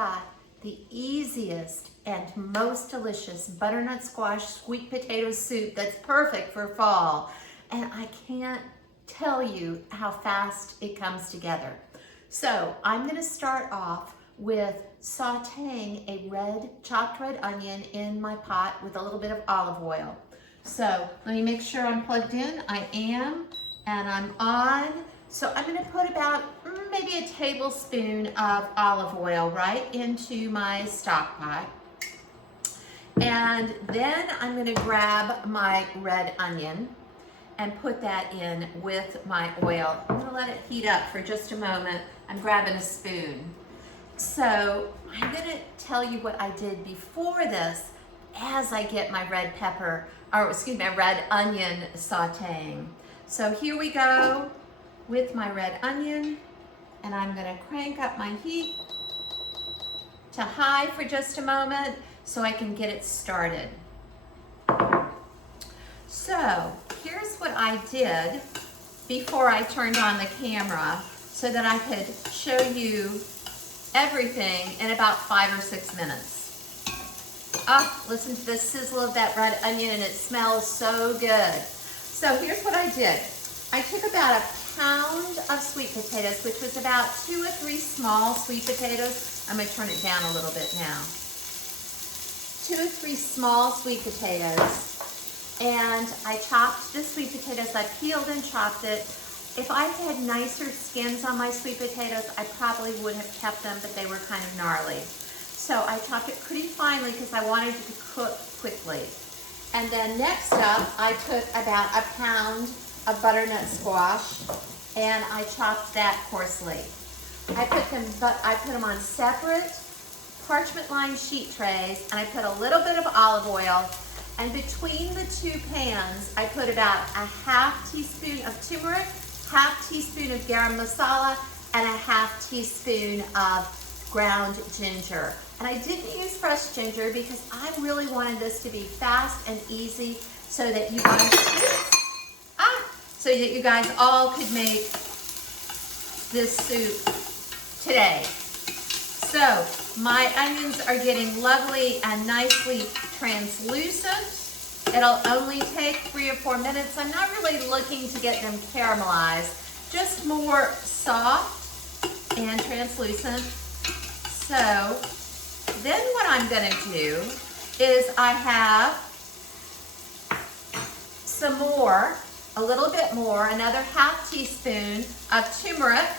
got the easiest and most delicious butternut squash sweet potato soup that's perfect for fall. And I can't tell you how fast it comes together. So I'm gonna start off with sauteing a chopped red onion in my pot with a little bit of olive oil. So let me make sure I'm plugged in. I am, and I'm on. So I'm gonna put about maybe a tablespoon of olive oil right into my stock pot. And then I'm gonna grab my red onion and put that in with my oil. I'm gonna let it heat up for just a moment. I'm grabbing a spoon. So I'm gonna tell you what I did before this as I get my red onion sauteing. So here we go with my red onion, and I'm gonna crank up my heat to high for just a moment so I can get it started. So here's what I did before I turned on the camera so that I could show you everything in about 5 or 6 minutes. Ah, listen to the sizzle of that red onion, and it smells so good. So here's what I did. I took about a pound of sweet potatoes, which was about 2 or 3 small sweet potatoes. I'm gonna turn it down a little bit now. 2 or 3 small sweet potatoes. And I chopped the sweet potatoes. I peeled and chopped it. If I had nicer skins on my sweet potatoes, I probably would have kept them, but they were kind of gnarly. So I chopped it pretty finely because I wanted it to cook quickly. And then next up, I took about a pound of butternut squash, and I chopped that coarsely. I put them on separate parchment-lined sheet trays, and I put a little bit of olive oil. And between the 2 pans, I put about a half teaspoon of turmeric, half teaspoon of garam masala, and a half teaspoon of ground ginger. And I didn't use fresh ginger because I really wanted this to be fast and easy so that you guys all could make this soup today. So my onions are getting lovely and nicely translucent. It'll only take 3 or 4 minutes. I'm not really looking to get them caramelized, just more soft and translucent. So then what I'm gonna do is I have some more, a little bit more, another half teaspoon of turmeric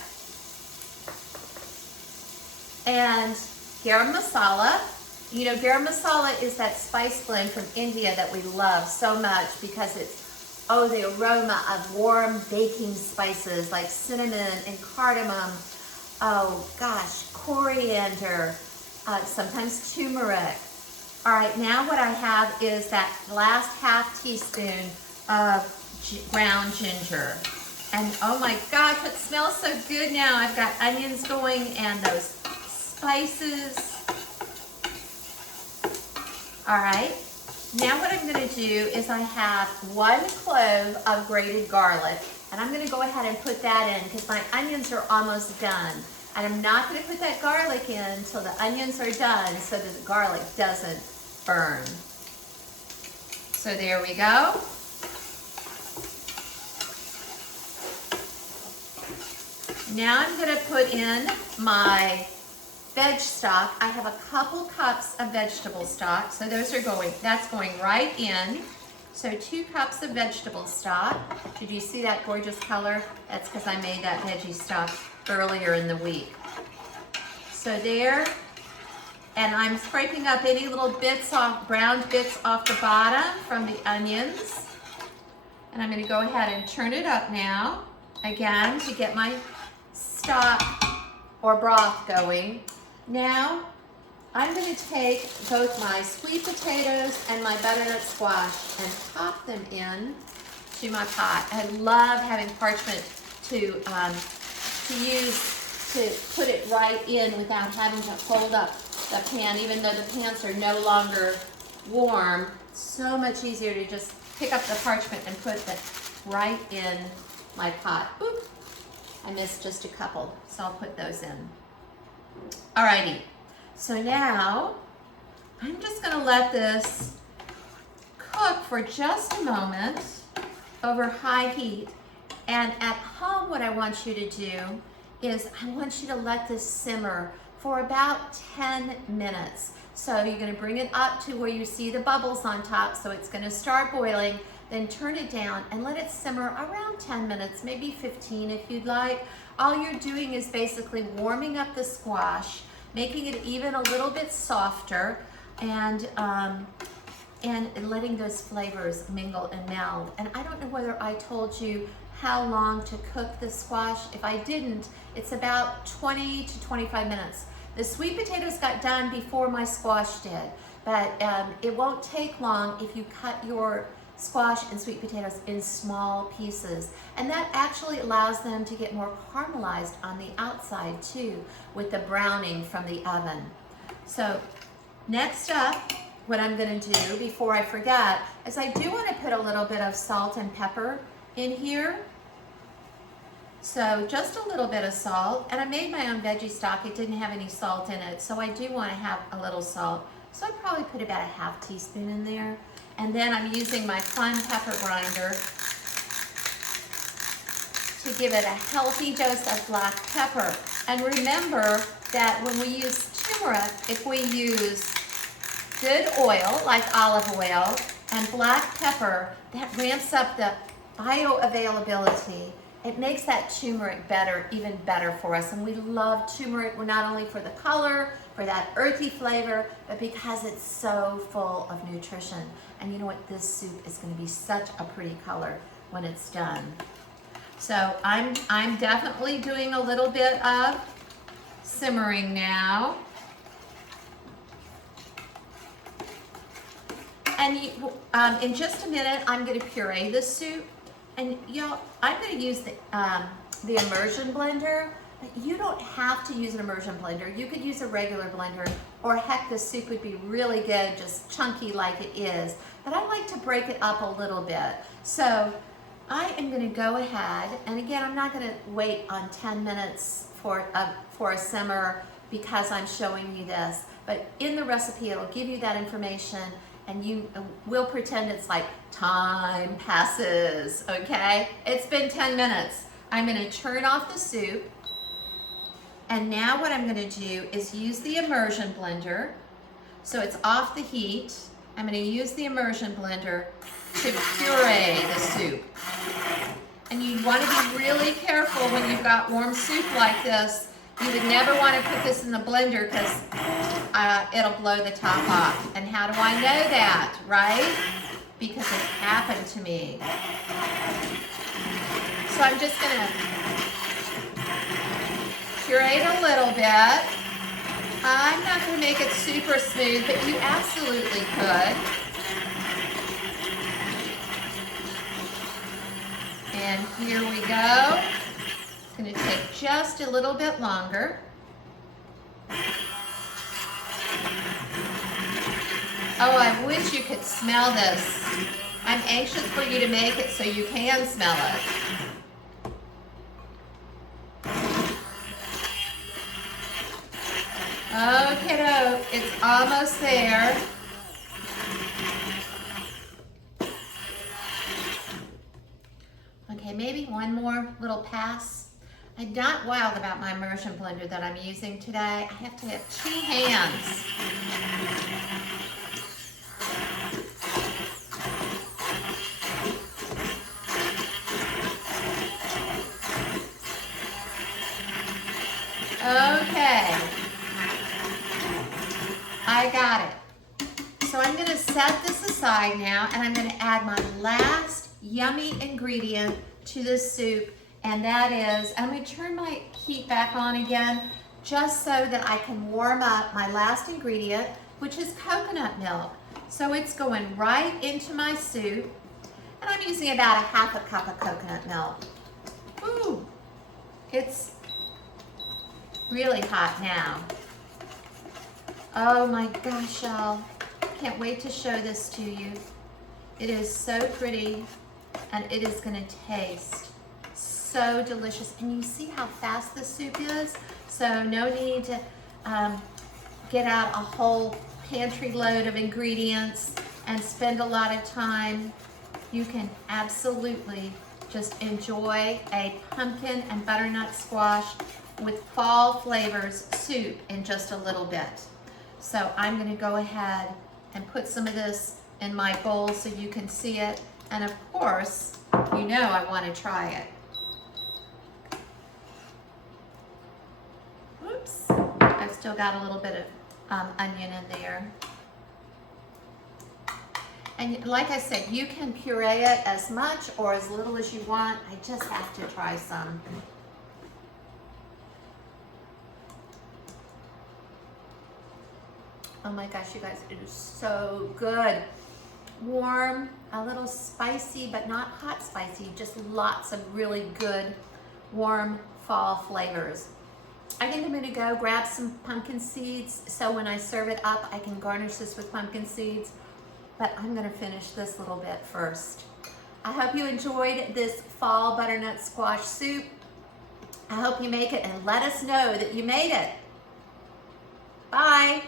and garam masala. You know, garam masala is that spice blend from India that we love so much because it's, the aroma of warm baking spices like cinnamon and cardamom. Oh gosh, coriander, sometimes turmeric. All right, now what I have is that last half teaspoon of ground ginger. And oh my gosh, it smells so good now. I've got onions going and those spices. All right, now what I'm gonna do is I have 1 clove of grated garlic, and I'm gonna go ahead and put that in because my onions are almost done. And I'm not gonna put that garlic in until the onions are done so that the garlic doesn't burn. So there we go. Now I'm gonna put in my veg stock. I have a couple cups of vegetable stock, so that's going right in. So 2 cups of vegetable stock. Did you see that gorgeous color? That's because I made that veggie stock earlier in the week. So there, and I'm scraping up any little bits off, brown bits off the bottom from the onions. And I'm gonna go ahead and turn it up now, again, to get my stock or broth going. Now, I'm gonna take both my sweet potatoes and my butternut squash and pop them in to my pot. I love having parchment to put it right in without having to hold up the pan, even though the pans are no longer warm. So much easier to just pick up the parchment and put it right in my pot. Oop, I missed just a couple, so I'll put those in. Alrighty, So now I'm just gonna let this cook for just a moment over high heat. And at home, what I want you to do is I want you to let this simmer for about 10 minutes. So you're gonna bring it up to where you see the bubbles on top, so it's gonna start boiling, then turn it down and let it simmer around 10 minutes, maybe 15 if you'd like. All you're doing is basically warming up the squash, making it even a little bit softer, and letting those flavors mingle and meld. And I don't know whether I told you how long to cook the squash. If I didn't, it's about 20 to 25 minutes. The sweet potatoes got done before my squash did, but it won't take long if you cut your squash and sweet potatoes in small pieces. And that actually allows them to get more caramelized on the outside too, with the browning from the oven. So next up, what I'm gonna do before I forget is I do wanna put a little bit of salt and pepper in here. So just a little bit of salt, and I made my own veggie stock. It didn't have any salt in it, so I do want to have a little salt. So I'd probably put about a ½ teaspoon in there. And then I'm using my fun pepper grinder to give it a healthy dose of black pepper. And remember that when we use turmeric, if we use good oil, like olive oil, and black pepper, that ramps up the bioavailability. It makes that turmeric better, even better for us. And we love turmeric, not only for the color, for that earthy flavor, but because it's so full of nutrition. And you know what? This soup is going to be such a pretty color when it's done. So I'm definitely doing a little bit of simmering now. And in just a minute, I'm going to puree this soup. And y'all, I'm going to use the immersion blender. But you don't have to use an immersion blender. You could use a regular blender, or heck, the soup would be really good, just chunky like it is. But I like to break it up a little bit. So I am going to go ahead, and again, I'm not going to wait on 10 minutes for a simmer because I'm showing you this. But in the recipe, it'll give you that information. And you will pretend it's like time passes, okay? It's been 10 minutes. I'm gonna turn off the soup. And now what I'm gonna do is use the immersion blender. So it's off the heat. I'm gonna use the immersion blender to puree the soup. And you wanna be really careful when you've got warm soup like this. You would never wanna put this in the blender because it'll blow the top off. And how do I know that, right? Because it happened to me. So I'm just gonna puree it a little bit. I'm not gonna make it super smooth, but you absolutely could. And here we go. It's gonna take just a little bit longer. Oh, I wish you could smell this. I'm anxious for you to make it so you can smell it. Okay, it's almost there. Okay, maybe one more little pass. I'm not wild about my immersion blender that I'm using today. I have to have 2 hands. Okay, I got it. So I'm gonna set this aside now, and I'm gonna add my last yummy ingredient to this soup, and that is, I'm gonna turn my heat back on again, just so that I can warm up my last ingredient, which is coconut milk. So it's going right into my soup, and I'm using about a ½ cup of coconut milk. Ooh, it's really hot now. Oh my gosh, y'all. Can't wait to show this to you. It is so pretty, and it is gonna taste so delicious. And you see how fast this soup is? So no need to get out a whole pantry load of ingredients and spend a lot of time. You can absolutely just enjoy a pumpkin and butternut squash with fall flavors soup in just a little bit. So I'm gonna go ahead and put some of this in my bowl so you can see it. And of course, you know I wanna try it. Oops, I've still got a little bit of onion in there. And like I said, you can puree it as much or as little as you want. I just have to try some. Oh my gosh, you guys, it is so good. Warm, a little spicy, but not hot spicy, just lots of really good warm fall flavors. I think I'm gonna go grab some pumpkin seeds so when I serve it up, I can garnish this with pumpkin seeds. But I'm gonna finish this little bit first. I hope you enjoyed this fall butternut squash soup. I hope you make it and let us know that you made it. Bye.